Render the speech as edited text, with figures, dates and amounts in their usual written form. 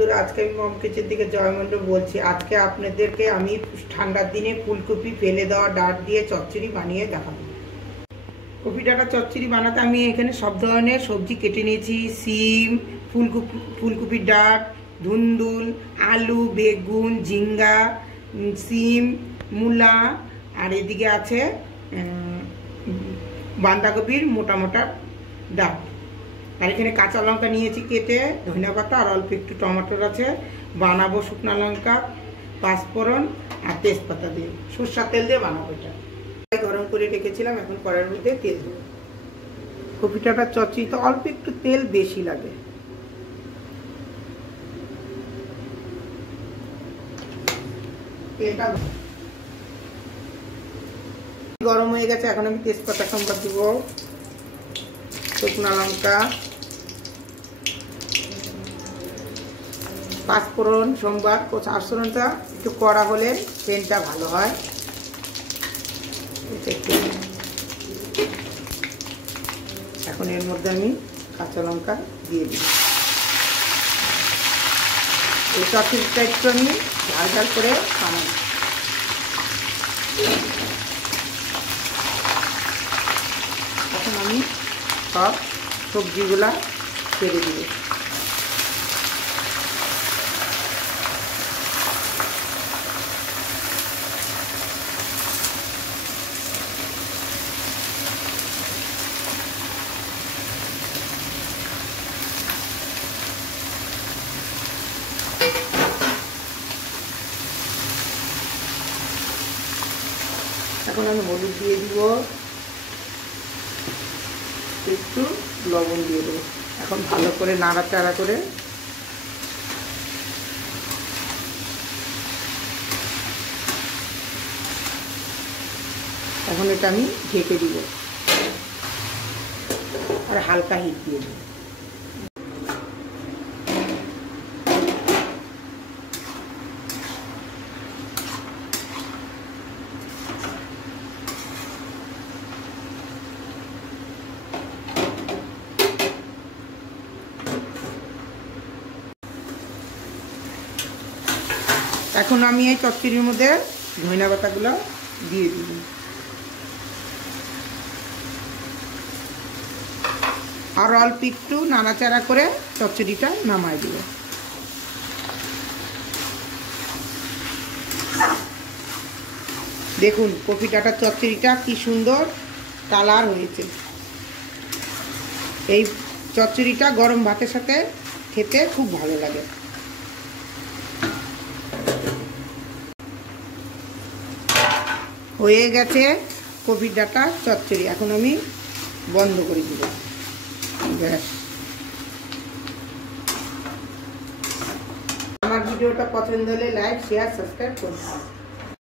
আজকে আমি মম কিচেন থেকে জয়মন্ডল বলছি। আজকে আপনাদেরকে আমি ঠান্ডার দিনে ফুলকপি ফেলে দেওয়া ডাঁট দিয়ে চচ্চড়ি বানিয়ে দেখাবো। কপি ডাঁটা চচ্চড়ি বানাতে আমি এখানে সব ধরনের সবজি কেটে নিয়েছি। সিম, ফুলকপির ডাঁট, ধুন্দুল, আলু, বেগুন, ঝিঙ্গা, সিম, মূলা, আর এদিকে আছে বাঁধাকপির মোটা মোটা ডাঁট। আর এখানে কাঁচা লঙ্কা নিয়েছি কেটে, ধনিয়া পাতা আর অল্প একটু টমেটোর আছে। বানাবো শুকনো লঙ্কা, পাঁচফোড়ন আর তেজপাতা দিয়ে, সরষের তেল দিয়ে বানাবো। এটা গরম করে রেখেছিলাম, এখন কড়াইয়ের মধ্যে তেল দেবো। কপি ডাঁটার চচ্চড়িতে অল্প একটু তেল বেশি লাগে। তেলটা গরম হয়ে গেছে, এখন আমি তেজপাতা সম্বাদ দিব, শুকনো লঙ্কা, পাঁচফোড়ন সোমবার। পাঁচফোড়নটা একটু কড়া হলে সেন্টটা ভালো হয়। এখন এর মধ্যে আমি কাঁচা লঙ্কা দিয়ে দিই। এই চচ্চড়িটা একটু আমি ঝাল ঝাল করে বানাই। এখন আমি সব সবজিগুলা ছেড়ে দিব। এখন আমি হলুদ দিয়ে দিব, একটু লবণ দিয়ে দেবো। এখন ভালো করে নাড়াচাড়া করে এখন এটা আমি ঢেকে দিব আর হালকা হিট দিয়ে দেবো। এখন আমি এই চচ্চড়ির মধ্যে ধনিয়া পাতাগুলো দিয়ে দিব। আর অল্প একটু নাড়াচাড়া করে চচ্চড়িটা নামাই দিব। দেখুন কপি ডাঁটার চচ্চড়িটা কি সুন্দর কালার হয়েছে। এই চচ্চড়িটা গরম ভাতের সাথে খেতে খুব ভালো লাগে। হয়ে গেছে কপি ডাঁটা চচ্চড়ি। এখন আমি বন্ধ করে দিব গ্যাস। আমার ভিডিওটা পছন্দ হলে লাইক, শেয়ার, সাবস্ক্রাইব করুন।